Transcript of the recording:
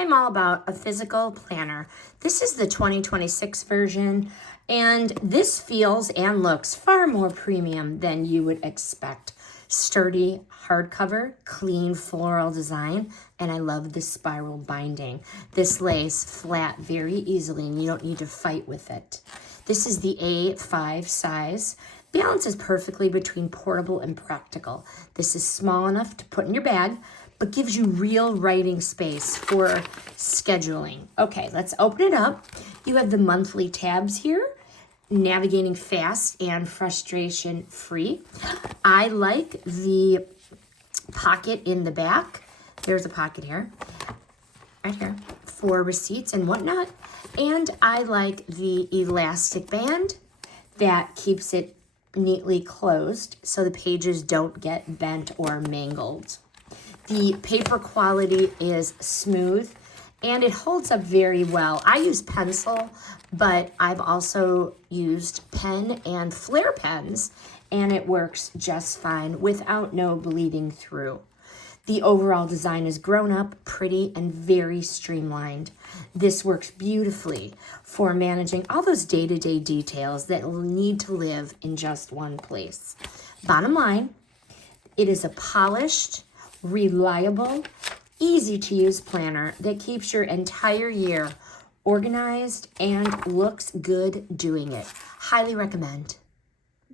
I'm all about a physical planner. This is the 2026 version, and this feels and looks far more premium than you would expect. Sturdy hardcover, clean floral design, and I love the spiral binding. This lays flat very easily, and you don't need to fight with it. This is the A5 size. Balances perfectly between portable and practical. This is small enough to put in your bag, but gives you real writing space for scheduling. Okay, let's open it up. You have the monthly tabs here, navigating fast and frustration free. I like the pocket in the back. There's a pocket here, right here, for receipts and whatnot. And I like the elastic band that keeps it neatly closed so the pages don't get bent or mangled. The paper quality is smooth and it holds up very well. I use pencil, but I've also used pen and flare pens, and it works just fine without no bleeding through. The overall design is grown up, pretty, and very streamlined. This works beautifully for managing all those day-to-day details that will need to live in just one place. Bottom line, it is a polished, reliable, easy-to-use planner that keeps your entire year organized and looks good doing it. Highly recommend.